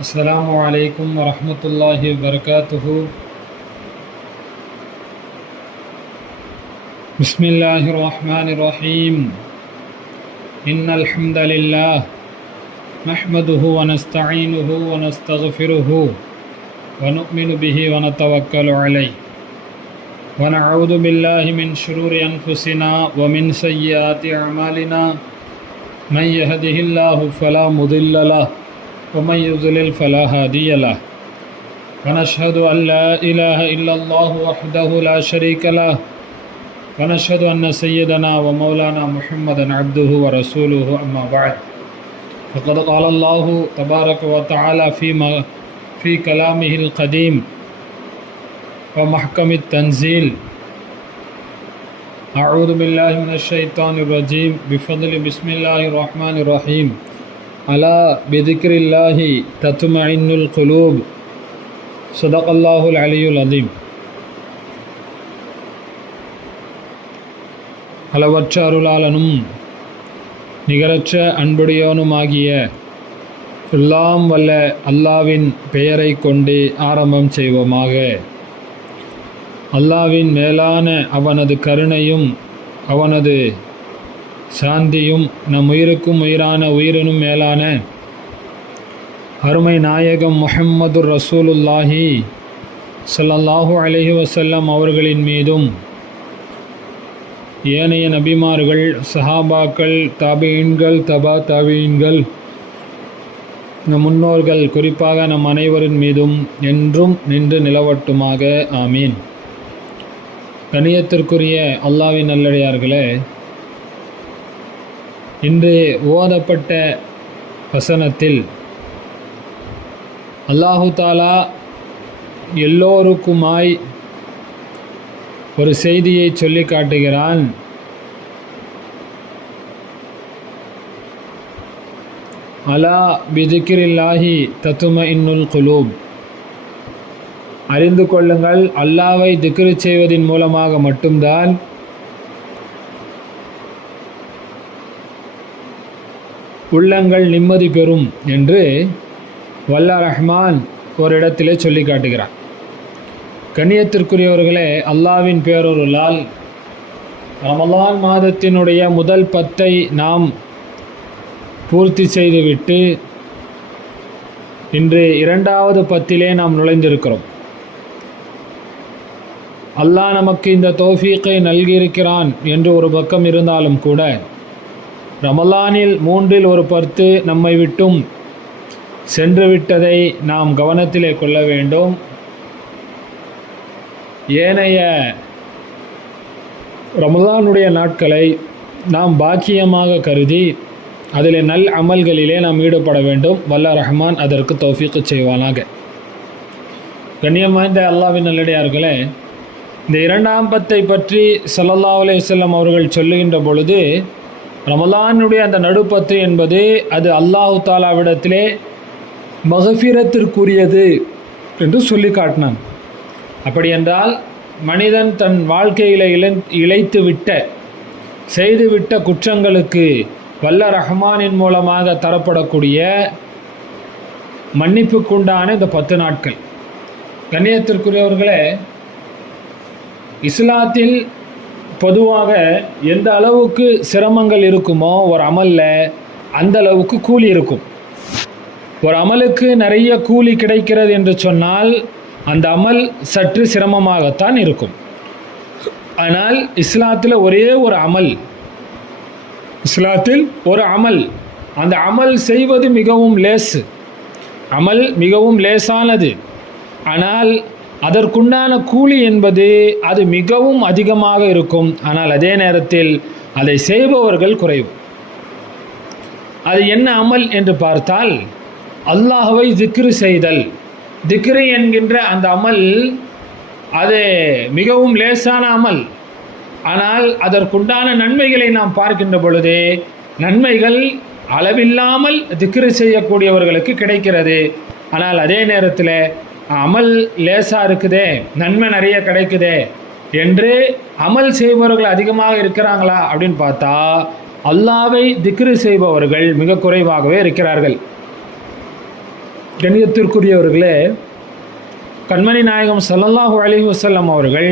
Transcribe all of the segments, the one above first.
السلام عليكم ورحمة الله وبركاته. بسم الله الرحمن الرحيم. إن الحمد لله نحمده ونستعينه ونستغفره ونؤمن به ونتوكل عليه. ونعوذ بالله من شرور أنفسنا ومن سيئات أعمالنا. من يهده الله فلا مضل له ومن يضلل فلا هادي له. ونشهد أن لا إله إلا الله وحده لا شريك له. ونشهد أن سيدنا ومولانا محمدا عبده ورسوله أما بعد. فقد قال الله تبارك وتعالى فيما في كلامه القديم ومحكم التنزيل. أعوذ بالله من الشيطان الرجيم. بفضل بسم الله الرحمن الرحيم. அலா பிதிக்ரில்லாஹி தத்துமைனுல் குலூப் சுதகல்லாஹுல் அலியுல் அதீம் அளவற்ற அருளாளனும் நிகரற்ற அன்புடையவனுமாகிய எல்லாம் வல்ல அல்லாவின் பெயரை கொண்டு ஆரம்பம் செய்வோமாக அல்லாவின் மேலான அவனது கருணையும் அவனது சாந்தியும் நம் உயிருக்கும் உயிரான உயிரினும் மேலான அருமை நாயகம் முஹம்மது ரசூலுல்லாஹி ஸல்லல்லாஹு அலஹி வசல்லம் அவர்களின் மீதும் ஏனைய நபிமார்கள் சஹாபாக்கள் தாபீன்கள் தபா தாபீன்கள் நம் முன்னோர்கள் குறிப்பாக நம் அனைவரின் மீதும் என்றும் நின்று நிலவட்டுமாக. ஆமீன். கணியத்திற்குரிய அல்லாவின் நல்லடியார்களே இன்று ஓதப்பட்ட வசனத்தில் அல்லாஹு தாலா எல்லோருக்குமாய் ஒரு செய்தியை சொல்லி காட்டுகிறான். அலா பிதிக்கிரில்லாஹி தத்தும இன்னுல் குலூப். அறிந்து கொள்ளுங்கள் அல்லாவை திக்ரு செய்வதின் மூலமாக மட்டும்தான் உள்ளங்கள் நிம்மதி பெறும் என்று வல்லா ரஹ்மான் ஒரு இடத்திலே சொல்லி காட்டுகிறான் கண்ணியத்திற்குரியவர்களே அல்லாவின் பேரொருளால் ரமலான் மாதத்தினுடைய முதல் பத்தை நாம் பூர்த்தி செய்துவிட்டு இன்று இரண்டாவது பத்திலே நாம் நுழைந்திருக்கிறோம். அல்லாஹ் நமக்கு இந்த தோஃபீக்கை நல்கியிருக்கிறான் என்று ஒரு பக்கம் இருந்தாலும் கூட ரமலானில் மூன்றில் ஒரு பத்து நம்மை விட்டும் சென்று விட்டதை நாம் கவனத்திலே கொள்ள வேண்டும். ஏனைய ரமலானுடைய நாட்களை நாம் பாக்கியமாக கருதி அதில் நல் அமல்களிலே நாம் ஈடுபட வேண்டும். வல்ல ரஹ்மான் அதற்கு தௌஃபீக்கு செய்வானாக. கண்ணியம் வாய்ந்த அல்லாவின் நல்லடியார்களே இந்த இரண்டாம் பத்தை பற்றி சல்லல்லா அலையம் அவர்கள் சொல்லுகின்ற பொழுது ரமலானுடைய அந்த நடுப்பத்து என்பது அது அல்லாஹு தாலாவிடத்திலே மகஃபிரத்திற்குரியது என்று சொல்லி காட்டினான். அப்படி என்றால் மனிதன் தன் வாழ்க்கையில் இழை இழைத்து விட்ட செய்துவிட்ட குற்றங்களுக்கு வல்ல ரஹ்மானின் மூலமாக தரப்படக்கூடிய மன்னிப்புக்குண்டான இந்த பத்து நாட்கள். கண்ணியத்திற்குரியவர்களே இஸ்லாத்தில் பொதுவாக எந்த அளவுக்கு சிரமங்கள் இருக்குமோ ஒரு அமலில் அந்த அளவுக்கு கூலி இருக்கும். ஒரு அமலுக்கு நிறைய கூலி கிடைக்கிறது என்று சொன்னால் அந்த அமல் சற்று சிரமமாகத்தான் இருக்கும். ஆனால் இஸ்லாத்தில் ஒரே ஒரு அமல் இஸ்லாத்தில் ஒரு அமல். அந்த அமல் செய்வது மிகவும் லேசு. அமல் மிகவும் லேசானது. ஆனால் அதற்குண்டான கூலி என்பது அது மிகவும் அதிகமாக இருக்கும். ஆனால் அதே நேரத்தில் அதை செய்பவர்கள் குறைவு. அது என்ன அமல் என்று பார்த்தால் அல்லாஹவை திக்ரு செய்தல். திக்ரு என்கின்ற அந்த அமல் அது மிகவும் லேசான அமல். ஆனால் அதற்குண்டான நன்மைகளை நாம் பார்க்கின்ற பொழுது நன்மைகள் அளவில்லாமல் திக்ரு செய்யக்கூடியவர்களுக்கு கிடைக்கிறது. ஆனால் அதே நேரத்தில் அமல் லேசாக இருக்குதே நன்மை நிறைய கிடைக்குதே என்று அமல் செய்பவர்கள் அதிகமாக இருக்கிறாங்களா அப்படின்னு பார்த்தா அல்லாவை திக்ரு செய்பவர்கள் மிக குறைவாகவே இருக்கிறார்கள். கண்ணியத்திற்குரியவர்களே கண்மணி நாயகம் சல்லல்லாஹு அலி வசல்லம் அவர்கள்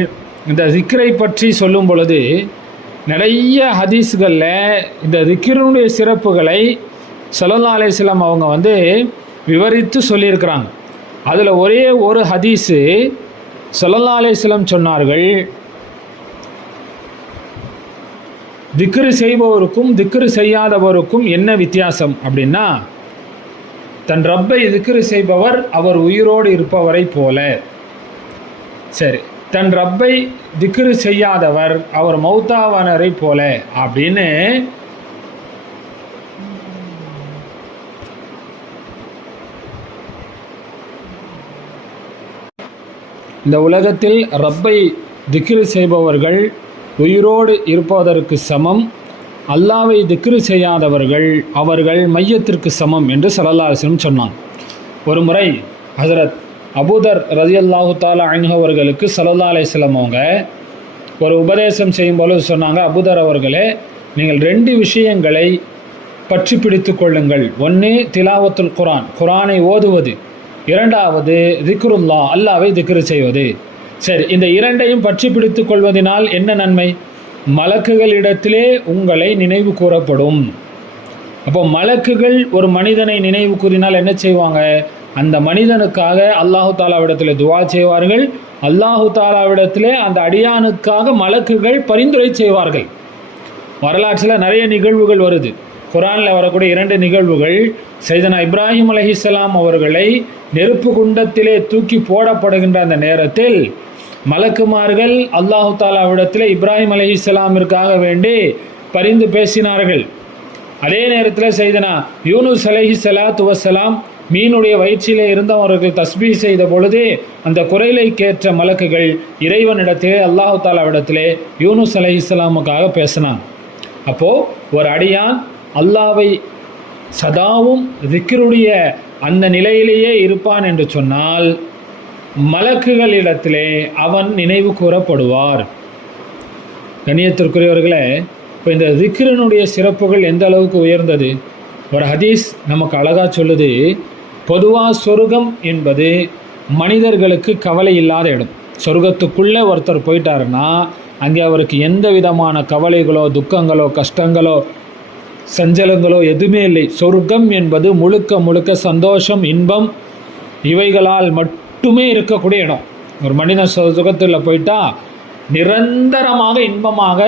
இந்த திக்ரை பற்றி சொல்லும் பொழுது நிறைய ஹதீஸ்களில் இந்த திக்ரினுடைய சிறப்புகளை சல்லல்லா அலிஸ்லாம் அவங்க வந்து விவரித்து சொல்லியிருக்கிறாங்க. அதில் ஒரே ஒரு ஹதீஸு சல்லல்லா அலிஸ்லம் சொன்னார்கள் திக்ரு செய்பவருக்கும் திக்ரு செய்யாதவருக்கும் என்ன வித்தியாசம் அப்படின்னா தன் ரப்பை திக்ரு செய்பவர் அவர் உயிரோடு இருப்பவரை போல. சரி தன் ரப்பை திக்ரு செய்யாதவர் அவர் மௌத்தாவானரை போல அப்படின்னு இந்த உலகத்தில் ரப்பை திக்ரு செய்பவர்கள் உயிரோடு இருப்பதற்கு சமம். அல்லாவை திக்ரு செய்யாதவர்கள் அவர்கள் மையத்திற்கு சமம் என்று சலல்லாசனம் சொன்னான். ஒரு முறை ஹசரத் அபூதர் ரதியல்லாஹு தாலா அன்ஹு அவர்களுக்கு அலிஸ்லாம் அவங்க ஒரு உபதேசம் செய்யும் சொன்னாங்க அபுதர் அவர்களே நீங்கள் ரெண்டு விஷயங்களை பற்றி பிடித்து கொள்ளுங்கள். ஒன்று திலாவத்துல் குரான் குரானை ஓதுவது இரண்டாவது திக்ருல்லா அல்லாவை திக்ரு செய்வது. சரி இந்த இரண்டையும் பற்றி பிடித்து கொள்வதனால் என்ன நன்மை? மலக்குகளிடத்திலே உங்களை நினைவு கூறப்படும். அப்போ மலக்குகள் ஒரு மனிதனை நினைவு கூறினால் என்ன செய்வாங்க? அந்த மனிதனுக்காக அல்லாஹு தாலாவிடத்தில் துவா செய்வார்கள். அல்லாஹு தாலாவிடத்திலே அந்த அடியானுக்காக மலக்குகள் பரிந்துரை செய்வார்கள். வரலாற்றில் நிறைய நிகழ்வுகள் வருது. குரானில் வரக்கூடிய இரண்டு நிகழ்வுகள் சைதனா இப்ராஹிம் அலஹிஸ்லாம் அவர்களை நெருப்பு குண்டத்திலே தூக்கி போடப்படுகின்ற அந்த நேரத்தில் மலக்குமார்கள் அல்லாஹு தாலாவிடத்தில் இப்ராஹிம் அலஹிஸ்லாமிற்காக வேண்டி பரிந்து பேசினார்கள். அதே நேரத்தில் செய்தனா யூனுஸ் அலஹி சலாத்து வசலாம் மீனுடைய வயிற்றிலே இருந்தவர்கள் தஸ்பீ செய்த பொழுது அந்த குரலை கேற்ற மலக்குகள் இறைவனிடத்திலே அல்லாஹு தாலாவிடத்திலே யூனுஸ் அலஹி இஸ்லாமுக்காக பேசினான் அப்போது ஒரு அடியான் அல்லாவை சதாவும் திக்ருடைய அந்த நிலையிலேயே இருப்பான் என்று சொன்னால் மலக்குகளிடத்திலே அவன் நினைவு கூறப்படுவார். கண்ணியத்திற்குரியவர்களே இப்போ இந்த திக்ரனுடைய சிறப்புகள் எந்த அளவுக்கு உயர்ந்தது? ஒரு ஹதீஸ் நமக்கு அழகாக சொல்லுது பொதுவாக சொர்க்கம் என்பது மனிதர்களுக்கு கவலை இல்லாத இடம். சொர்க்கத்துக்குள்ளே ஒருத்தர் போயிட்டாருன்னா அங்கே அவருக்கு எந்த விதமான கவலைகளோ துக்கங்களோ கஷ்டங்களோ சஞ்சலங்களோ எதுவுமே இல்லை. சொர்க்கம் என்பது முழுக்க முழுக்க சந்தோஷம் இன்பம் இவைகளால் மட்டுமே இருக்கக்கூடிய இடம். ஒரு மனிதன் சு சுகத்தில் போயிட்டா நிரந்தரமாக இன்பமாக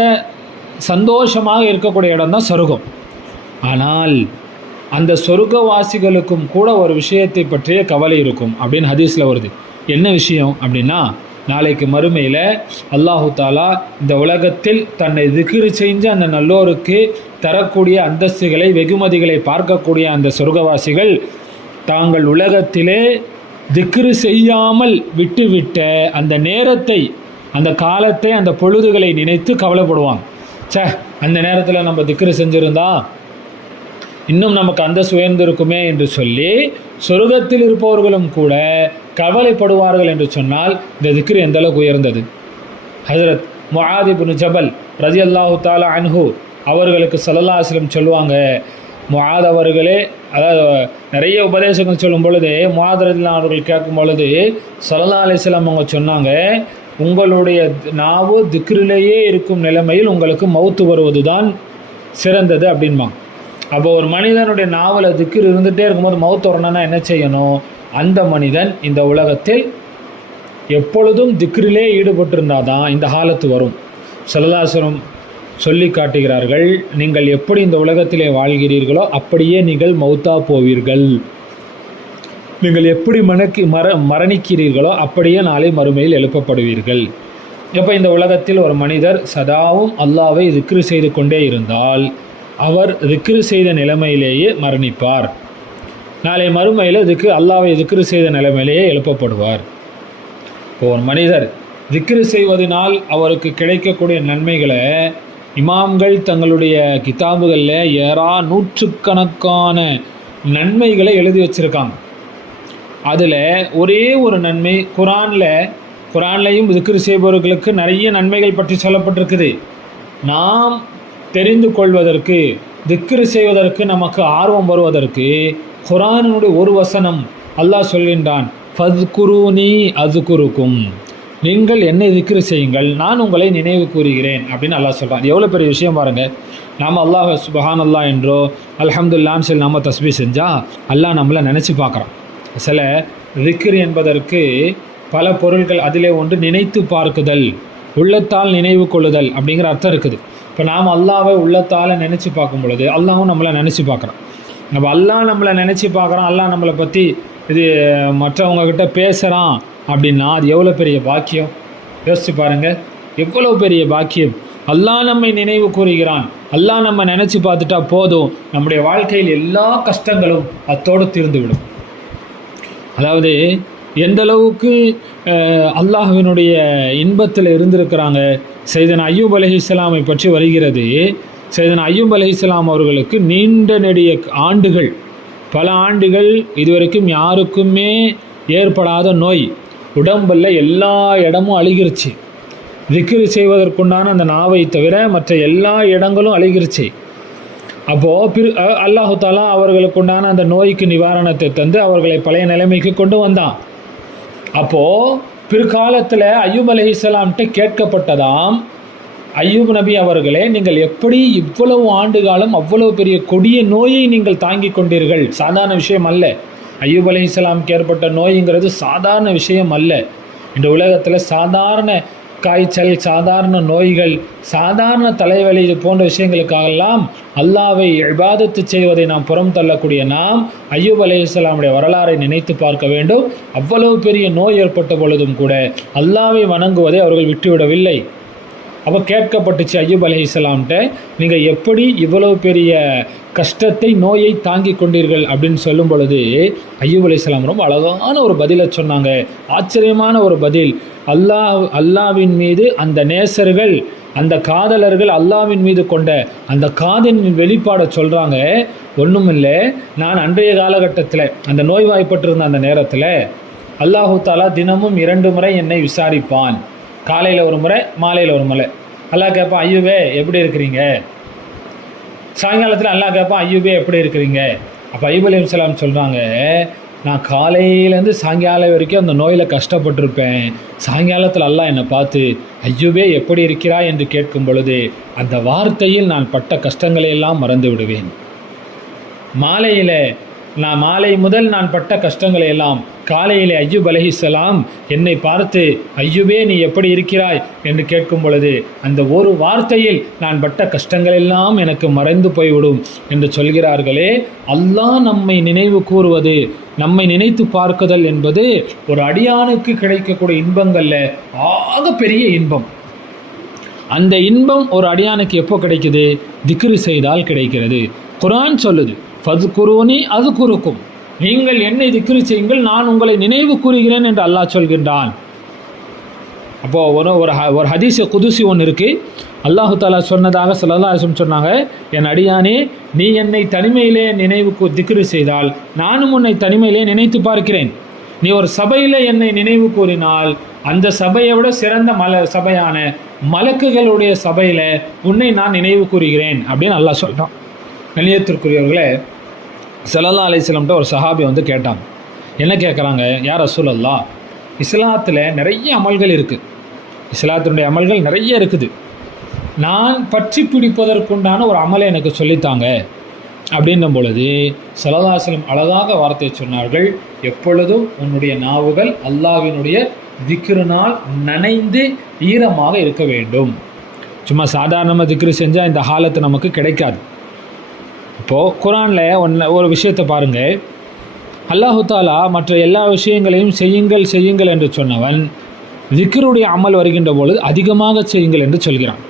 சந்தோஷமாக இருக்கக்கூடிய இடம் தான் சொர்க்கம். ஆனால் அந்த சொர்க்கவாசிகளுக்கும் கூட ஒரு விஷயத்தை பற்றிய கவலை இருக்கும் அப்படின்னு ஹதீஸில் வருது. என்ன விஷயம் அப்படின்னா நாளைக்கு மறுமையில் அல்லாஹு தாலா இந்த உலகத்தில் தன்னை திக்ரு செஞ்சு அந்த நல்லோருக்கு தரக்கூடிய அந்தஸ்துகளை வெகுமதிகளை பார்க்கக்கூடிய அந்த சொர்க்கவாசிகள் தாங்கள் உலகத்திலே திக்ரு செய்யாமல் விட்டுவிட்ட அந்த நேரத்தை அந்த காலத்தை அந்த பொழுதுகளை நினைத்து கவலைப்படுவாங்க. சே அந்த நேரத்தில் நம்ம திக்ரு செஞ்சுருந்தா இன்னும் நமக்கு அந்த சுயர்ந்திருக்குமே என்று சொல்லி சொர்க்கத்தில் இருப்பவர்களும் கூட கவலைப்படுவார்கள் என்று சொன்னால் இந்த திக்ரு எந்த அளவுக்கு உயர்ந்தது? ஹசரத் முஆதிபுன் ஜபல் ரஜி அல்லாஹு தாலா அன்ஹு அவர்களுக்கு சல்லல்லாஸ்லம் சொல்லுவாங்க முஹாத் அவர்களே அதாவது நிறைய உபதேசங்கள் சொல்லும் பொழுது முஆத் அவர்கள் கேட்கும் பொழுது சல்லல்லா அலிஸ்லாம் அவங்க சொன்னாங்க உங்களுடைய நாவு திக்ரிலேயே இருக்கும் நிலைமையில் உங்களுக்கு மௌத்து வருவது தான் சிறந்தது அப்படின்பாங்க. அப்போ ஒரு மனிதனுடைய நாவல திக்ர் இருந்துகிட்டே இருக்கும்போது மௌத்து வரணும்னா என்ன செய்யணும்? அந்த மனிதன் இந்த உலகத்தில் எப்பொழுதும் திக்ரிலே ஈடுபட்டிருந்தால் தான் இந்த காலத்து வரும். சலதாசுரம் சொல்லி காட்டுகிறார்கள் நீங்கள் எப்படி இந்த உலகத்திலே வாழ்கிறீர்களோ அப்படியே நீங்கள் மௌத்தா போவீர்கள். நீங்கள் எப்படி மணக்கி மர மரணிக்கிறீர்களோ அப்படியே நாளை மறுமையில் எழுப்பப்படுவீர்கள். எப்போ இந்த உலகத்தில் ஒரு மனிதர் சதாவும் அல்லாவை திக்ரு செய்து கொண்டே இருந்தால் அவர் திக்ரு செய்த நிலைமையிலேயே மரணிப்பார். நாளை மறுமையில் இதுக்கு அல்லாவை திக்ரு செய்த நிலைமையிலேயே எழுப்பப்படுவார். இப்போ ஒரு மனிதர் திக்ரு செய்வதனால் அவருக்கு கிடைக்கக்கூடிய நன்மைகளை இமாம்கள் தங்களுடைய கிதாபுகளில் ஏறா நூற்றுக்கணக்கான நன்மைகளை எழுதி வச்சுருக்காங்க. அதில் ஒரே ஒரு நன்மை குரானில் குரான்லையும் திக்ரு செய்பவர்களுக்கு நிறைய நன்மைகள் பற்றி சொல்லப்பட்டிருக்குது. நாம் தெரிந்து கொள்வதற்கு திக்ரு செய்வதற்கு நமக்கு ஆர்வம் வருவதற்கு குரானினுடைய ஒரு வசனம் அல்லாஹ் சொல்கின்றான் ஃபத்குருனி அதுகுருக்கும். நீங்கள் என்னை திக்ரு செய்யுங்கள் நான் உங்களை நினைவு கூறுகிறேன் அப்படின்னு அல்லாஹ் சொல்கிறான் எவ்வளோ பெரிய விஷயம் பாருங்கள் நாம் அல்லாஹ் சுபஹான் அல்லாஹ் என்றோ அலமதுல்லான்னு சொல்லி நம்ம தஸ்பீ செஞ்சால் அல்லாஹ் நம்மளை நினச்சி பார்க்குறான். சில திக்ர் என்பதற்கு பல பொருள்கள் அதிலே ஒன்று நினைத்து பார்க்குதல் உள்ளத்தால் நினைவு கொள்ளுதல் அப்படிங்கிற அர்த்தம் இருக்குது. இப்போ நாம் அல்லாவை உள்ளத்தால் நினச்சி பார்க்கும் பொழுது அல்லாவும் நம்மளை நினச்சி பார்க்குறான். நம்ம அல்லாஹ் நம்மளை நினச்சி பார்க்குறான் அல்லாஹ் நம்மளை பற்றி இது மற்றவங்கக்கிட்ட பேசுகிறான் அப்படின்னா அது எவ்வளோ பெரிய பாக்கியம்? யோசிச்சு பாருங்கள் எவ்வளோ பெரிய பாக்கியம்? அல்லாஹ் நம்மை நினைவு கூறுகிறான். அல்லாஹ் நம்ம நினச்சி பார்த்துட்டா போதும். நம்முடைய வாழ்க்கையில் எல்லா கஷ்டங்களும் அத்தோடு தீர்ந்துவிடும். அதாவது எந்த அளவுக்கு அல்லாஹுவினுடைய இன்பத்தில் இருந்திருக்கிறாங்க. சைதன் அய்யூப் அலைஹிஸ்ஸலாமை பற்றி வருகிறது. சைதன் அய்யூப் அலைஹிஸ்ஸலாம் அவர்களுக்கு நீண்ட நெடிய ஆண்டுகள். பல ஆண்டுகள் இதுவரைக்கும் யாருக்குமே ஏற்படாத நோய். உடம்பில் எல்லா இடமும் அழுகிருச்சு. திக்ரு செய்வதற்குண்டான அந்த நாவை தவிர மற்ற எல்லா இடங்களும் அழுகிருச்சு. அப்போது பிரு அல்லாஹு தாலா அவர்களுக்குண்டான அந்த நோய்க்கு நிவாரணத்தை தந்து அவர்களை பழைய நிலைமைக்கு கொண்டு வந்தான். அப்போது பிற்காலத்தில் ஐயூப் அலி இஸ்லாம்கிட்ட கேட்கப்பட்டதாம் ஐயூப் நபி அவர்களே நீங்கள் எப்படி இவ்வளவு ஆண்டு காலம் அவ்வளவு பெரிய கொடிய நோயை நீங்கள் தாங்கிக் கொண்டீர்கள்? சாதாரண விஷயம் அல்ல. ஐயூப் அலி இஸ்லாமுக்கு ஏற்பட்ட நோய்ங்கிறது சாதாரண விஷயம் அல்ல. இந்த உலகத்தில் சாதாரண காய்ச்சல் சாதாரண நோய்கள் சாதாரண தலைவலி இது போன்ற விஷயங்களுக்காகலாம் அல்லாவை இபாதத்து செய்வதை நாம் புறம் தள்ளக்கூடிய நாம் அய்யூப் இஸ்லாமுடைய வரலாறை நினைத்து பார்க்க வேண்டும். அவ்வளவு பெரிய நோய் ஏற்பட்ட பொழுதும் கூட அல்லாவை வணங்குவதை அவர்கள் விட்டுவிடவில்லை. அப்போ கேட்கப்பட்டுச்சு ஐயூப் அலைஹிஸ்ஸலாம்கிட்ட நீங்கள் எப்படி இவ்வளவு பெரிய கஷ்டத்தை நோயை தாங்கி கொண்டீர்கள்? அப்படின்னு சொல்லும் பொழுது ஐயூப் அலைஹிஸ்ஸலாம் ரொம்ப அழகான ஒரு பதிலை சொன்னாங்க. ஆச்சரியமான ஒரு பதில். அல்லாஹ் அல்லாவின் மீது அந்த நேசர்கள் அந்த காதலர்கள் அல்லாவின் மீது கொண்ட அந்த காதின் வெளிப்பாடை சொல்கிறாங்க ஒன்றுமில்லை நான் அன்றைய காலகட்டத்தில் அந்த நோய்வாய்ப்பட்டிருந்த அந்த நேரத்தில் அல்லாஹு தாலா தினமும் இரண்டு முறை என்னை விசாரிப்பான். காலையில் ஒரு முறை மாலையில் ஒரு முறை. அல்லா கேட்பான் ஐயூபே எப்படி இருக்கிறீங்க? சாயங்காலத்தில் அல்லாஹ் கேட்பான் ஐயூபே எப்படி இருக்கிறீங்க? அப்போ ஐயூப் அலி இஸ்லாம் சொல்கிறாங்க நான் காலையிலேருந்து சாயங்காலம் வரைக்கும் அந்த நோயில் கஷ்டப்பட்டிருப்பேன். சாயங்காலத்தில் எல்லாம் என்னை பார்த்து ஐயோவே எப்படி இருக்கிறாய்? என்று கேட்கும் பொழுது அந்த வார்த்தையில் நான் பட்ட கஷ்டங்களை எல்லாம் மறந்து விடுவேன். மாலையில் நான் மாலை முதல் நான் பட்ட கஷ்டங்களை எல்லாம் காலையிலே ஐயூப் அலைஹிஸ்ஸலாம் என்னை பார்த்து ஐயூபே நீ எப்படி இருக்கிறாய்? என்று கேட்கும் பொழுது அந்த ஒரு வார்த்தையில் நான் பட்ட கஷ்டங்கள் எல்லாம் எனக்கு மறைந்து போய்விடும் என்று சொல்கிறார்களே அல்லாஹ் நம்மை நினைவு கூறுவது நம்மை நினைத்து பார்க்குதல் என்பது ஒரு அடியானுக்கு கிடைக்கக்கூடிய இன்பங்களில் ஆக பெரிய இன்பம். அந்த இன்பம் ஒரு அடியானுக்கு எப்போ கிடைக்குது? திக்ரு செய்தால் கிடைக்கிறது. குரான் சொல்லுது. ஃபது குருனி அது குறுக்கும் நீங்கள் என்னை திக்ரு செய்யுங்கள் நான் உங்களை நினைவு கூறுகிறேன் என்று அல்லாஹ் சொல்கின்றான். அப்போது ஒரு ஒரு ஹ- ஒரு ஹதீஸ் குதுசி ஒன்று இருக்குது அல்லாஹு தாலா சொன்னதாக சல்லல்லாஹம் சொன்னாங்க என் அடியானே நீ என்னை தனிமையிலே நினைவு கூ- திக்ரு செய்தால் நானும் உன்னை தனிமையிலே நினைத்து பார்க்கிறேன். நீ ஒரு சபையில் என்னை நினைவு கூறினால் அந்த சபையை விட சிறந்த மல சபையான மலக்குகளுடைய சபையில் உன்னை நான் நினைவு கூறுகிறேன். அப்படின்னு அல்லாஹ் சொல்கிறான் கண்ணியத்திற்குரியவர்களே சல்லல்லா அலிஸ்லம்கிட்ட ஒரு சஹாபி வந்து கேட்டாங்க. என்ன கேட்குறாங்க? யார் ரசூலல்லா இஸ்லாத்தில் நிறைய அமல்கள் இருக்குது இஸ்லாத்தினுடைய அமல்கள் நிறைய இருக்குது. நான் பற்றி பிடிப்பதற்குண்டான ஒரு அமலை எனக்கு சொல்லித்தாங்க. அப்படின்னும் பொழுது சலதாசலம் அழகாக வார்த்தை சொன்னார்கள். எப்பொழுதும் உன்னுடைய நாவுகள் அல்லாவினுடைய திக்ருனால் நனைந்து ஈரமாக இருக்க வேண்டும். சும்மா சாதாரணமாக திக்ரு செஞ்சால் இந்த ஹாலத்து நமக்கு கிடைக்காது. இப்போது குரானில் ஒன்று ஒரு விஷயத்தை பாருங்கள் அல்லாஹு தாலா மற்ற எல்லா விஷயங்களையும் செய்யுங்கள் செய்யுங்கள் என்று சொன்னவன் திக்ருடைய அமல் வருகின்ற பொழுது அதிகமாக செய்யுங்கள் என்று சொல்கிறான்.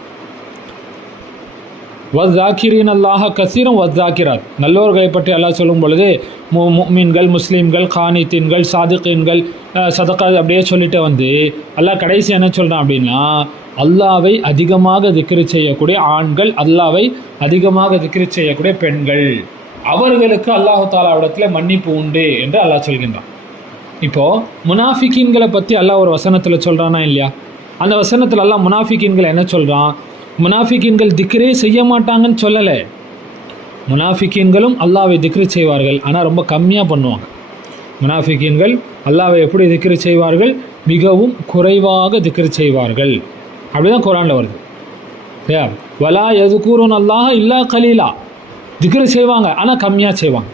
வத்தாக்கிரின் அல்லாஹ கசீரம் வத்தாக்கிராத் நல்லோர்களை பற்றி அல்லாஹ் சொல்லும் பொழுது மு மீன்கள் முஸ்லீம்கள் கானித்தீன்கள் சாதுக்கீன்கள் சதக்கா அப்படியே சொல்லிட்டு வந்து அல்லாஹ் கடைசி என்ன சொல்கிறான் அப்படின்னா அல்லாவை அதிகமாக திக்ரி செய்யக்கூடிய ஆண்கள் அல்லாவை அதிகமாக திக்ரி செய்யக்கூடிய பெண்கள். அவர்களுக்கு அல்லாஹு தாலாவிடத்தில் மன்னிப்பு உண்டு என்று அல்லாஹ் சொல்கின்றான். இப்போது முனாஃபிகீன்களை பற்றி அல்லாஹ் ஒரு வசனத்தில் சொல்கிறானா இல்லையா? அந்த வசனத்தில் எல்லாம் முனாஃபிகீன்களை என்ன சொல்கிறான் முனாஃபிகீன்கள் திக்ரே செய்ய மாட்டாங்கன்னு சொல்லலை. முனாஃபிகீன்களும் அல்லாவை திக்ரு செய்வார்கள். ஆனால் ரொம்ப கம்மியாக பண்ணுவாங்க. முனாஃபிகீன்கள் அல்லாவை எப்படி திக்ரு செய்வார்கள்? மிகவும் குறைவாக திக்ரு செய்வார்கள். அப்படிதான் குரானில் வருது. ஏ வலா எது கூறும் அல்லாஹ் இல்லா கலீலா. திக்ரு செய்வாங்க ஆனால் கம்மியாக செய்வாங்க.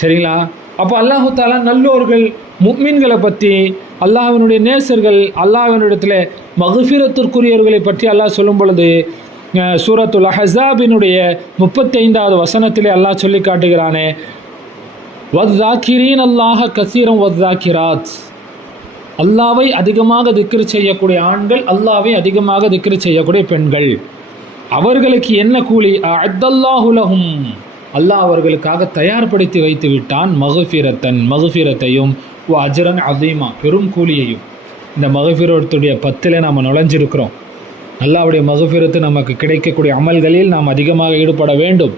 சரிங்களா? அப்போ அல்லாஹு தாலா நல்லோர்கள் முக்மீன்களை பற்றி அல்லாஹினுடைய நேசர்கள் அல்லாஹ்வினிடத்தில் மகுஃபிரத்திற்குரியவர்களை பற்றி அல்லாஹ் சொல்லும் பொழுது சூரத்துல் அஹசாபினுடைய முப்பத்தைந்தாவது வசனத்திலே அல்லாஹ் சொல்லி காட்டுகிறானே வத்தாக்கிரீன் அல்லாஹ கசீரம் வத்தாக்கிராத் அல்லாவை அதிகமாக திக்ரு செய்யக்கூடிய ஆண்கள் அல்லாவை அதிகமாக திக்ரு செய்யக்கூடிய பெண்கள். அவர்களுக்கு என்ன கூலி? அத்தல்லாஹுலகும் அல்லாஹ் அவர்களுக்காக தயார்படுத்தி வைத்து விட்டான் மகுஃபிரத்தன் மகுஃபிரத்தையும் அஜரன் அதீமா பெரும் கூலியையும். இந்த மகுஃபிரத்துடைய பத்தில் நாம் நுழைஞ்சிருக்கிறோம். அல்லாவுடைய மகுஃபிரத்து நமக்கு கிடைக்கக்கூடிய அமல்களில் நாம் அதிகமாக ஈடுபட வேண்டும்.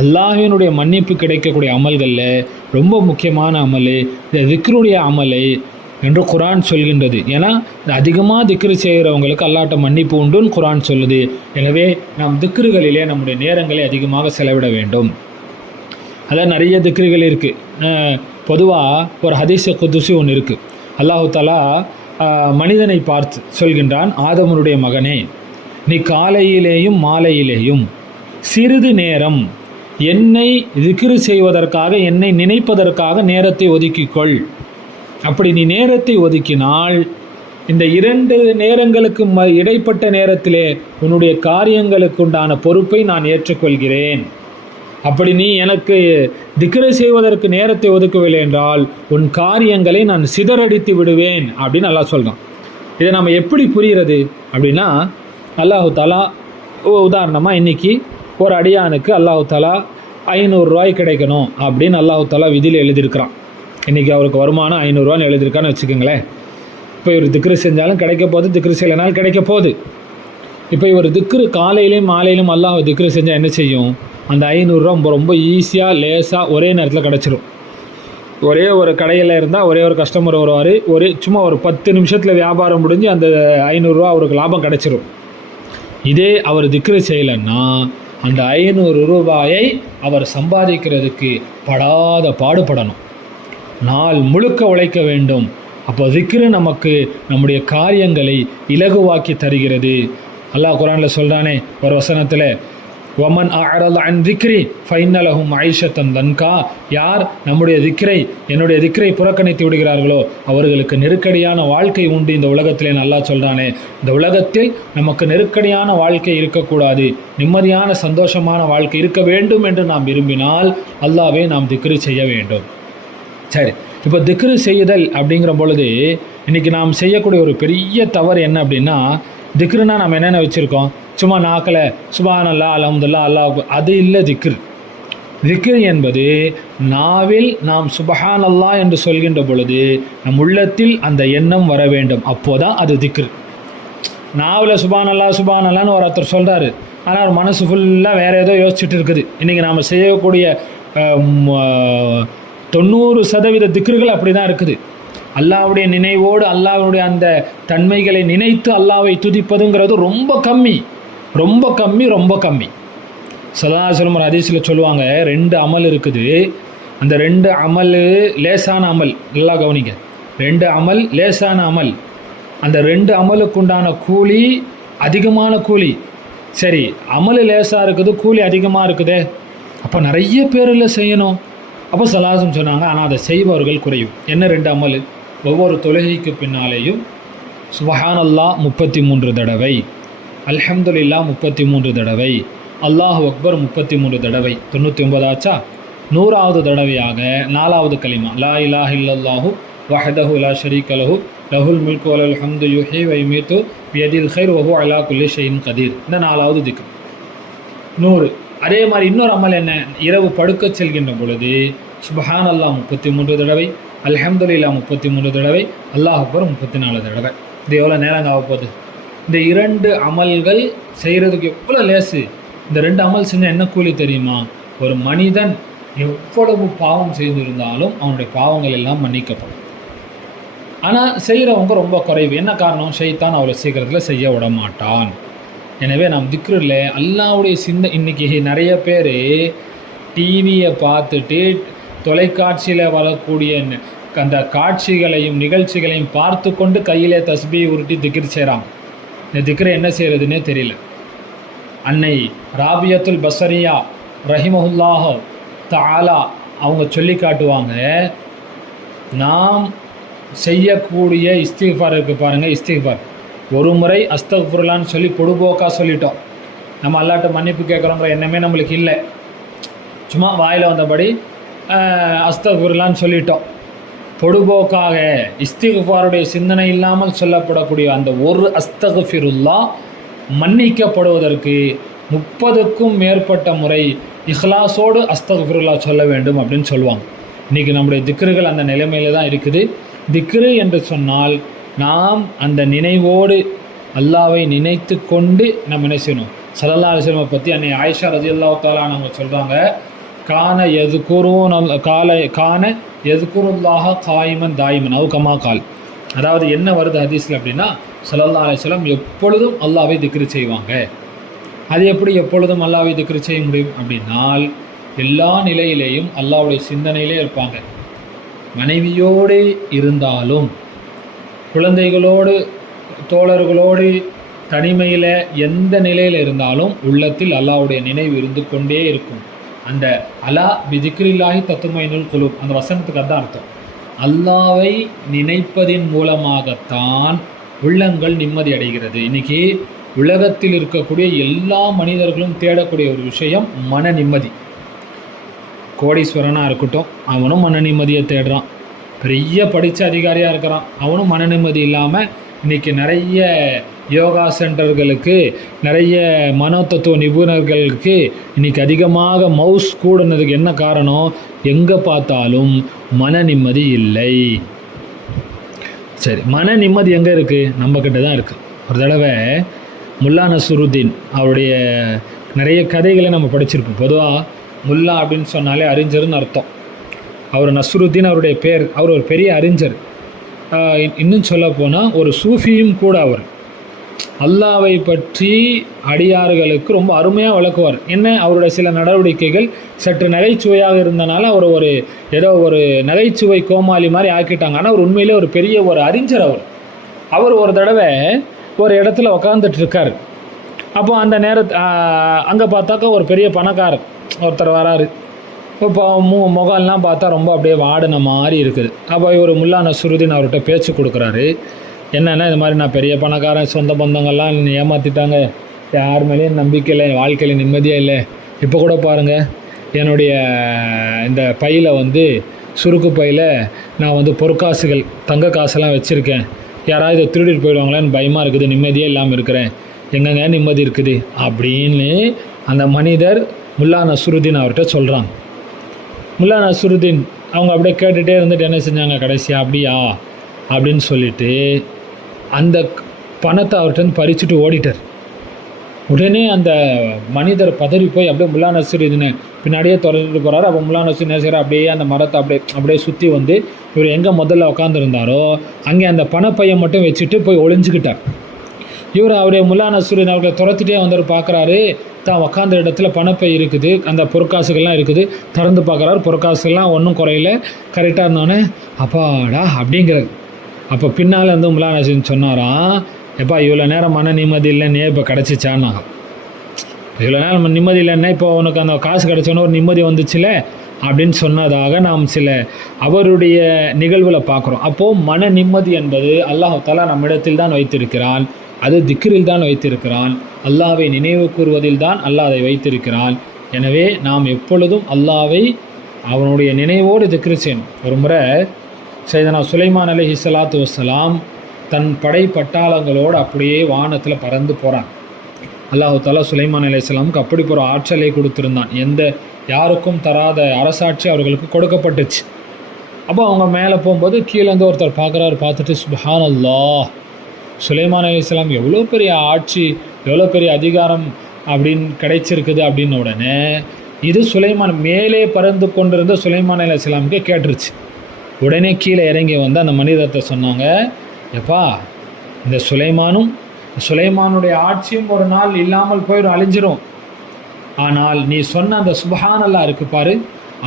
அல்லாஹினுடைய மன்னிப்பு கிடைக்கக்கூடிய அமல்களில் ரொம்ப முக்கியமான அமல் இந்த திக்ருடைய அமலை என்று குரான் சொல்கின்றது. ஏன்னா அதிகமாக திக்ரு செய்கிறவங்களுக்கு அல்லாட்ட மன்னிப்பு உண்டுன்னு குரான் சொல்லுது. எனவே நாம் திக்ருகளிலே நம்முடைய நேரங்களை அதிகமாக செலவிட வேண்டும். அதான் நிறைய திக்ருகள் இருக்குது பொதுவாக ஒரு ஹதீஸ குதுசி ஒன்று இருக்குது அல்லாஹு தாலா மனிதனை பார்த்து சொல்கின்றான் ஆதமனுடைய மகனே நீ காலையிலேயும் மாலையிலேயும் சிறிது நேரம் என்னை திக்ரு செய்வதற்காக என்னை நினைப்பதற்காக நேரத்தை ஒதுக்கிக்கொள். அப்படி நீ நேரத்தை ஒதுக்கினால் இந்த இரண்டு நேரங்களுக்கு ம இடைப்பட்ட நேரத்திலே உன்னுடைய காரியங்களுக்குண்டான பொறுப்பை நான் ஏற்றுக்கொள்கிறேன். அப்படி நீ எனக்கு திக்ரை செய்வதற்கு நேரத்தை ஒதுக்கவில்லை என்றால் உன் காரியங்களை நான் சிதறடித்து விடுவேன் அப்படின்னு நல்லா சொல்கிறான் இதை நம்ம எப்படி புரிகிறது அப்படின்னா அல்லாஹு தாலா உதாரணமாக இன்னைக்கு ஒரு அடியானுக்கு அல்லாஹு தாலா ஐநூறுரூவாய் கிடைக்கணும் அப்படின்னு அல்லாஹு தாலா விதியில் எழுதியிருக்கிறான். இன்றைக்கி அவருக்கு வருமானம் ஐநூறுரூவான்னு எழுதியிருக்கான்னு வச்சுக்கோங்களேன். இப்போ இவர் திக்ரு செஞ்சாலும் கிடைக்க போகுது திக்ரு செய்யலைனாலும் கிடைக்க போகுது. இப்போ இவர் திக்ரு காலையிலையும் மாலையிலும் அல்லாஹ் திக்ரு செஞ்சால் என்ன செய்யும்? அந்த ஐநூறுரூவா ரொம்ப ரொம்ப ஈஸியாக லேசாக ஒரே நேரத்தில் கிடச்சிரும். ஒரே ஒரு கடையில் இருந்தால் ஒரே ஒரு கஸ்டமர் வருவார். ஒரே சும்மா ஒரு பத்து நிமிஷத்தில் வியாபாரம் முடிஞ்சு அந்த ஐநூறுரூவா அவருக்கு லாபம் கிடச்சிரும். இதே அவர் திக்ரு செய்யலைன்னா அந்த ஐநூறு ரூபாயை அவர் சம்பாதிக்கிறதுக்கு படாத பாடுபடணும். நாள் முழுக்க உழைக்க வேண்டும். அப்போ திக்ரு நமக்கு நம்முடைய காரியங்களை இலகுவாக்கி தருகிறது. அல்லாஹ் குரானில் சொல்கிறானே ஒரு வசனத்தில் ஒமன் அறல் அன் திக்ரி ஃபைனலகும் ஐஷத்தன் தன்கா யார் நம்முடைய திக்ரை என்னுடைய திக்ரை புறக்கணித்து விடுகிறார்களோ அவர்களுக்கு நெருக்கடியான வாழ்க்கை உண்டு இந்த உலகத்திலே நல்லா சொல்கிறானே இந்த உலகத்தில் நமக்கு நெருக்கடியான வாழ்க்கை இருக்கக்கூடாது நிம்மதியான சந்தோஷமான வாழ்க்கை இருக்க வேண்டும் என்று நாம் விரும்பினால் அல்லாவே நாம் திக்ரு செய்ய வேண்டும். சரி இப்போ திக்ரு செய்தல் அப்படிங்கிற பொழுது இன்றைக்கி நாம் செய்யக்கூடிய ஒரு பெரிய தவறு என்ன அப்படின்னா திக்ருனா நம்ம என்னென்ன வச்சுருக்கோம்? சும்மா நாக்கில் சுபான் அல்லா அலமதுல்லா அல்லாஹ் அது இல்லை திக்ரு. திக்ரு என்பது நாவில் நாம் சுபஹான் அல்லா என்று சொல்கின்ற பொழுது நம் உள்ளத்தில் அந்த எண்ணம் வர வேண்டும். அப்போதான் அது திக்ரு. நாவில் சுபான் அல்லா சுபான் அல்லான்னு ஒருத்தர் சொல்கிறாரு ஆனால் அவர் மனசு ஃபுல்லாக வேறு ஏதோ யோசிச்சுட்டு இருக்குது. இன்றைக்கி நாம் செய்யக்கூடிய தொண்ணூறு சதவீத திக்ருகள் அப்படி தான் இருக்குது. அல்லாவுடைய நினைவோடு அல்லாவுடைய அந்த தன்மைகளை நினைத்து அல்லாவை துதிப்பதுங்கிறது ரொம்ப கம்மி. ரொம்ப கம்மி ரொம்ப கம்மி. சதாசலம் ஒரு சொல்லுவாங்க ரெண்டு அமல் இருக்குது. அந்த ரெண்டு அமல் லேசான அமல் நல்லா கவனிங்க. ரெண்டு அமல் லேசான அமல். அந்த ரெண்டு அமலுக்குண்டான கூலி அதிகமான கூலி. சரி அமல் லேசாக இருக்குது கூலி அதிகமாக இருக்குதே. அப்போ நிறைய பேரில் செய்யணும். அப்போ சலாசம் சொன்னாங்க ஆனால் அதை செய்பவர்கள் குறையும் என்ன ரெண்டு அமல்? ஒவ்வொரு தொழுகைக்கு பின்னாலேயும் சுபஹானல்லா முப்பத்தி மூன்று தடவை. அல்ஹம்துலில்லா முப்பத்தி மூன்று தடவை. அல்லாஹ் அக்பர் முப்பத்தி மூன்று தடவை. தொண்ணூற்றி ஒன்பதாச்சா நூறாவது தடவையாக நாலாவது கலிமா லா இலாஹ இல்லல்லாஹு வஹதஹு லா ஷரீக் அலஹு லஹுல் மில்கு வலல் ஹம்து யுஹி வை மீத்து பியதில் ஹைர் ஒஹு அலா குல்லி கதீர். இந்த நாலாவது திக்கு நூறு. அதே மாதிரி இன்னொரு அமல் என்ன? இரவு படுக்கச் செல்கின்ற பொழுது சுபஹான் அல்லாஹ் முப்பத்தி மூன்று தடவை அல்ஹம்துலில்லா முப்பத்தி மூன்று தடவை அல்லாஹ் அக்பர் முப்பத்தி நாலு தடவை. இது எவ்வளோ நேரம் ஆக போகுது? இந்த இரண்டு அமல்கள் செய்கிறதுக்கு எவ்வளோ லேசு? இந்த ரெண்டு அமல் செஞ்சால் என்ன கூலி தெரியுமா? ஒரு மனிதன் எவ்வளவு பாவம் செய்திருந்தாலும் அவனுடைய பாவங்கள் எல்லாம் மன்னிக்கப்படும். ஆனால் செய்கிறவங்க ரொம்ப குறைவு. என்ன காரணம்? ஷைத்தான் அவ்வளோ சீக்கிரத்தில் செய்ய விட மாட்டான் எனவே நாம் திக்ரில் அல்லாவுடைய சிந்த இன்னைக்கு நிறைய பேர் டிவியை பார்த்துட்டு தொலைக்காட்சியில் வரக்கூடிய ந- அந்த காட்சிகளையும் நிகழ்ச்சிகளையும் பார்த்து கொண்டு கையிலே தஸ்பியை உருட்டி திக்ர் செய்கிறாங்க இந்த திக்ரை என்ன செய்கிறதுனே தெரியல. அன்னை ராபியத்துல் பசரியா ரஹிமஹுல்லாஹ் தாலா அவங்க சொல்லி காட்டுவாங்க நாம் செய்யக்கூடிய இஸ்திஃபார் இருக்குது பாருங்கள் இஸ்திஃபார். ஒரு முறை அஸ்தக்ஃபுர்லான்னு சொல்லி பொடுபோக்காக சொல்லிட்டோம். நம்ம அல்லாட்ட மன்னிப்பு கேட்குறோங்கிற எண்ணமே நம்மளுக்கு இல்லை. சும்மா வாயில் வந்தபடி அஸ்தகுர்லான்னு சொல்லிட்டோம். பொடுபோக்காக இஸ்திகுஃபாருடைய சிந்தனை இல்லாமல் சொல்லப்படக்கூடிய அந்த ஒரு அஸ்தகுஃபிருல்லா மன்னிக்கப்படுவதற்கு முப்பதுக்கும் மேற்பட்ட முறை இஹ்லாஸோடு அஸ்தகுஃபிருல்லா சொல்ல வேண்டும் அப்படின்னு சொல்லுவாங்க. இன்றைக்கி நம்முடைய திக்ருகள் அந்த நிலைமையில் தான் இருக்குது. திக்ரு என்று சொன்னால் நாம் அந்த நினைவோடு அல்லாவை நினைத்து கொண்டு நம்ம என்ன செய்யணும்? சல்லல்லா அலிஸ்லமை பற்றி அன்னை ஆயிஷா ரஜி அல்லா தாலா அவங்க சொல்கிறாங்க கான எது குருன் கால கான எது காய்மன் தாய்மன். தாயிமன் அவு கமா கால். அதாவது என்ன வருது ஹதீஸில் அப்படின்னா சல்லல்லா அலிஸ்லாம் எப்பொழுதும் அல்லாவை திக்ரி செய்வாங்க. அது எப்படி எப்பொழுதும் அல்லாவை திக்ரி செய்ய முடியும்? அப்படின்னால் எல்லா நிலையிலேயும் அல்லாவுடைய சிந்தனையிலே இருப்பாங்க. மனைவியோடு இருந்தாலும் குழந்தைகளோடு தோழர்களோடு தனிமையில் எந்த நிலையில் இருந்தாலும் உள்ளத்தில் அல்லாஹ்வுடைய நினைவு இருந்து கொண்டே இருக்கும். அந்த அலா பிதிக்ரில்லாஹி தத்துமைனுல் குழு அந்த வசனத்துக்கு அதான் அர்த்தம். அல்லாவை நினைப்பதின் மூலமாகத்தான் உள்ளங்கள் நிம்மதி அடைகிறது. இன்றைக்கி உலகத்தில் இருக்கக்கூடிய எல்லா மனிதர்களும் தேடக்கூடிய ஒரு விஷயம் மன நிம்மதி. கோடீஸ்வரனாக இருக்கட்டும் அவனும் மன நிம்மதியை தேடுறான். பெரிய படித்த அதிகாரியாக இருக்கிறான். அவனும் மன நிம்மதி இல்லாமல் இன்றைக்கி நிறைய யோகா சென்டர்களுக்கு நிறைய மனோதத்துவ நிபுணர்களுக்கு இன்றைக்கி அதிகமாக மவுஸ் கூடுனதுக்கு என்ன காரணம்? எங்கே பார்த்தாலும் மன நிம்மதி இல்லை. சரி மன நிம்மதி எங்கே இருக்குது நம்மக்கிட்ட தான் இருக்குது ஒரு தடவை முல்லா நசுருத்தீன் அவருடைய நிறைய கதைகளை நம்ம படிச்சிருப்போம். பொதுவாக முல்லா அப்படின்னு சொன்னாலே அறிஞர்னு அர்த்தம். அவர் நஸ்ருத்தீன் அவருடைய பேர் அவர் ஒரு பெரிய அறிஞர். இன்- இன்னும் சொல்ல போனால் ஒரு சூஃபியும் கூட அவர். அல்லாவை பற்றி அடியார்களுக்கு ரொம்ப அருமையாக விளக்குவார். என்ன? அவருடைய சில நடவடிக்கைகள் சற்று நகைச்சுவையாக இருந்தனால அவர் ஒரு ஏதோ ஒரு நகைச்சுவை கோமாளி மாதிரி ஆக்கிட்டாங்க. ஆனால் அவர் உண்மையிலே ஒரு பெரிய ஒரு அறிஞர் அவர். அவர் ஒரு தடவை ஒரு இடத்துல உக்காந்துட்டு இருக்கார். அப்போ அந்த நேரத்து அங்கே பார்த்தாக்கா ஒரு பெரிய பணக்காரர் ஒருத்தர் வராரு. இப்போ மு முகம்லாம் பார்த்தா ரொம்ப அப்படியே வாடின மாதிரி இருக்குது. அப்போ இவர் முல்லா நசுருதீன் அவர்கிட்ட பேச்சு கொடுக்குறாரு. என்னென்னா இது மாதிரி நான் பெரிய பணக்காரன் சொந்த பந்தங்கள்லாம் ஏமாற்றிட்டாங்க யார் மேலேயும் நம்பிக்கை இல்லை என் வாழ்க்கையில் நிம்மதியாக இல்லை. இப்போ கூட பாருங்கள் என்னுடைய இந்த பையில் வந்து சுருக்கு பையில் நான் வந்து பொற்காசுகள் தங்க காசெல்லாம் வச்சுருக்கேன். யாராவது இதை திருடிட்டு போயிடுவாங்களான்னு பயமாக இருக்குது நிம்மதியே இல்லாமல் இருக்கிறேன். எங்கங்க நிம்மதி இருக்குது? அப்படின்னு அந்த மனிதர் முல்லா நசுருதீன் அவர்கிட்ட சொல்கிறாங்க முல்லா நசுருதீன் அவங்க அப்படியே கேட்டுகிட்டே இருந்துட்டு என்ன செஞ்சாங்க கடைசியாக அப்படியா? அப்படின்னு சொல்லிவிட்டு அந்த பணத்தை அவர்கிட்ட பறிச்சுட்டு ஓடிட்டார். உடனே அந்த மனிதர் பதறி போய் அப்படியே முல்லா இதுன்னு பின்னாடியே தொடர்ந்துட்டு போகிறாரு அப்போ முல்லா நசீர் என்ன அப்படியே அந்த மரத்தை அப்படியே அப்படியே சுற்றி வந்து இவர் எங்கே முதல்ல உட்காந்துருந்தாரோ அங்கே அந்த பணப்பையை மட்டும் வச்சுட்டு போய் ஒளிஞ்சுக்கிட்டார். இவர் அவருடைய முல்லா நசூரின் அவர்களை துரத்துட்டே வந்தார் பார்க்குறாரு தான் உக்காந்த இடத்துல பணப்பை இருக்குது அந்த பொற்காசுகள்லாம் இருக்குது திறந்து பார்க்குறாரு பொற்காசுகள்லாம் ஒன்றும் குறையில. கரெக்டாக இருந்தோன்னே அப்பாடா அப்படிங்கிறது அப்போ பின்னால் வந்து உம்லா நசீன் சொன்னாராம் எப்பா இவ்வளோ நேரம் மன நிம்மதி இல்லைன்னே இப்போ கிடச்சிச்சான்னா. இவ்வளோ நேரம் நிம்மதி இல்லைன்னா இப்போ உனக்கு அந்த காசு கிடச்சோன்னு ஒரு நிம்மதி வந்துச்சுல? அப்படின்னு சொன்னதாக நாம் சில அவருடைய நிகழ்வில் பார்க்குறோம் அப்போது மன நிம்மதி என்பது அல்லாஹ் தாலா நம்மிடத்தில் தான் வைத்திருக்கிறான். அது திக்ரில் தான் வைத்திருக்கிறான். அல்லாவை நினைவு கூறுவதில் தான் அல்லாஹ் அதை வைத்திருக்கிறான். எனவே நாம் எப்பொழுதும் அல்லாவை அவனுடைய நினைவோடு திக்ரு செய்யணும். ஒரு முறை சைதனா சுலைமான் அலைஹி ஹிசலாத்து வசலாம் தன் படை பட்டாளங்களோடு அப்படியே வானத்தில் பறந்து போகிறான் அல்லாஹு தாலா சுலைமான் அலையாமுக்கு அப்படி ஒரு ஆற்றலை கொடுத்துருந்தான். எந்த யாருக்கும் தராத அரசாட்சி அவர்களுக்கு கொடுக்கப்பட்டுச்சு. அப்போ அவங்க மேலே போகும்போது கீழேருந்து ஒருத்தர் பார்க்குறாரு பார்த்துட்டு சுபஹான் அல்லா சுலைமான் இஸ்லாம் எவ்வளோ பெரிய ஆட்சி எவ்வளோ பெரிய அதிகாரம் அப்படின்னு கிடைச்சிருக்குது அப்படின்ன உடனே இது சுலைமான் மேலே பறந்து கொண்டிருந்த சுலைமான் அலையாமுக்கு கேட்டுருச்சு. உடனே கீழே இறங்கி வந்து அந்த மனிதத்தை சொன்னாங்க எப்பா இந்த சுலைமானும் சுலைமானுடைய ஆட்சியும் ஒரு நாள் இல்லாமல் போயிடும் அழிஞ்சிரும். ஆனால் நீ சொன்ன அந்த சுபஹானல்லா இருக்கு பாரு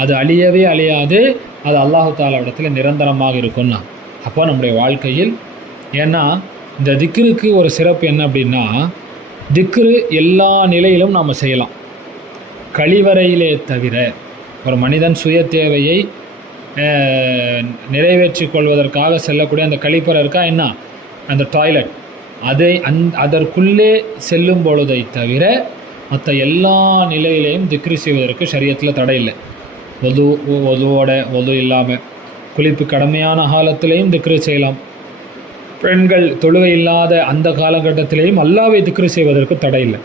அது அழியவே அழியாது அது அல்லாஹு தாலா இடத்துல நிரந்தரமாக இருக்கும்னா. அப்போ நம்முடைய வாழ்க்கையில் ஏன்னா இந்த திக்ருக்கு ஒரு சிறப்பு என்ன அப்படின்னா திக்ரு எல்லா நிலையிலும் நாம் செய்யலாம். கழிவறையிலே தவிர ஒரு மனிதன் சுய தேவையை நிறைவேற்றி கொள்வதற்காக செல்லக்கூடிய அந்த கழிப்பறை இருக்கா? என்ன? அந்த டாய்லெட் அதை அந் அதற்குள்ளே செல்லும் பொழுதை தவிர மற்ற எல்லா நிலையிலையும் திக்ரி செய்வதற்கு சரியத்தில் தடை இல்லை. ஒது ஒதுவோட ஒது இல்லாமல் குளிப்பு கடமையான காலத்திலையும் திக்ரி செய்யலாம். பெண்கள் தொழுகை இல்லாத அந்த காலகட்டத்திலேயும் அல்லாவை திக்ரி செய்வதற்கு தடை இல்லை.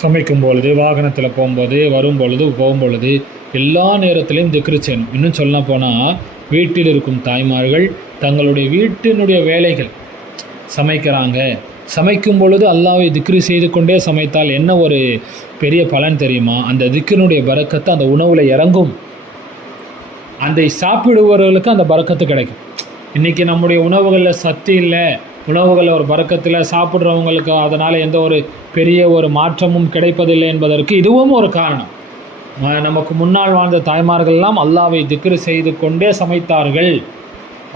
சமைக்கும் பொழுது வாகனத்தில் போகும்போது வரும் பொழுது போகும்பொழுது எல்லா நேரத்திலையும் திக்ரு செய்யணும். இன்னும் சொல்ல போனால் வீட்டில் இருக்கும் தாய்மார்கள் தங்களுடைய வீட்டினுடைய வேலைகள் சமைக்கிறாங்க. சமைக்கும் பொழுது அல்லாவை திக்ரு செய்து கொண்டே சமைத்தால் என்ன ஒரு பெரிய பலன் தெரியுமா? அந்த திக்கினுடைய பறக்கத்தை அந்த உணவில் இறங்கும். அதை சாப்பிடுபவர்களுக்கு அந்த பறக்கத்து கிடைக்கும். இன்றைக்கி நம்முடைய உணவுகளில் சத்து இல்லை. உணவுகளில் ஒரு பறக்கத்தில் சாப்பிட்றவங்களுக்கு அதனால் எந்த ஒரு பெரிய ஒரு மாற்றமும் கிடைப்பதில்லை என்பதற்கு இதுவும் ஒரு காரணம். நமக்கு முன்னால் வாழ்ந்த தாய்மார்கள்லாம் அல்லாவை திக்ரு செய்து கொண்டே சமைத்தார்கள்.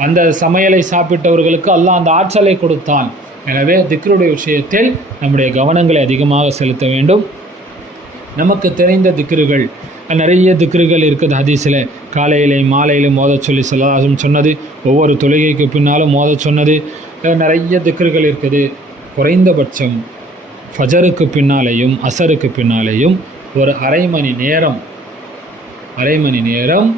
அந்த சமையலை சாப்பிட்டவர்களுக்கு அல்லாஹ் அந்த ஆற்றலை கொடுத்தான். எனவே திக்ருடைய விஷயத்தில் நம்முடைய கவனங்களை அதிகமாக செலுத்த வேண்டும். நமக்கு தெரிந்த திக்ருகள் நிறைய திக்ருகள் இருக்குது ஹதீஸில். காலையிலையும் மாலையிலும் மோதச் சொல்லி செல்லாதும் சொன்னது ஒவ்வொரு தொழுகைக்கு பின்னாலும் மோதச் சொன்னது நிறைய திக்ருகள் இருக்குது. குறைந்தபட்சம் ஃபஜருக்கு பின்னாலேயும் அசருக்கு பின்னாலேயும் ஒரு அரை மணி நேரம் அரை மணி நேரம்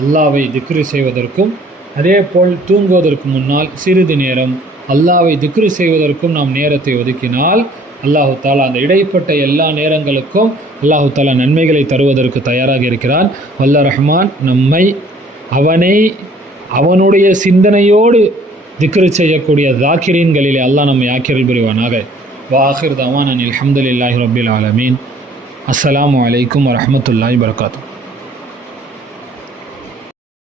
அல்லாவை திக்ரு செய்வதற்கும் அதே போல் தூங்குவதற்கு முன்னால் சிறிது நேரம் அல்லாவை திக்ரு செய்வதற்கும் நாம் நேரத்தை ஒதுக்கினால் அல்லாஹு தாலா அந்த இடைப்பட்ட எல்லா நேரங்களுக்கும் அல்லாஹு தாலா நன்மைகளை தருவதற்கு தயாராக இருக்கிறான். வல்ல ரஹ்மான் நம்மை அவனை அவனுடைய சிந்தனையோடு திக்ரு செய்யக்கூடிய தாக்கிரீன்களிலே அல்லாஹ் நம்மை ஆக்கிரல் புரிவானாக. வாஹிர் தவான் அனில் அஹமதுல்லாஹி ரபில் ஆலமீன். அஸ்லாம் அலைக்கும் வரமத்துல்லாஹி வரகாத்து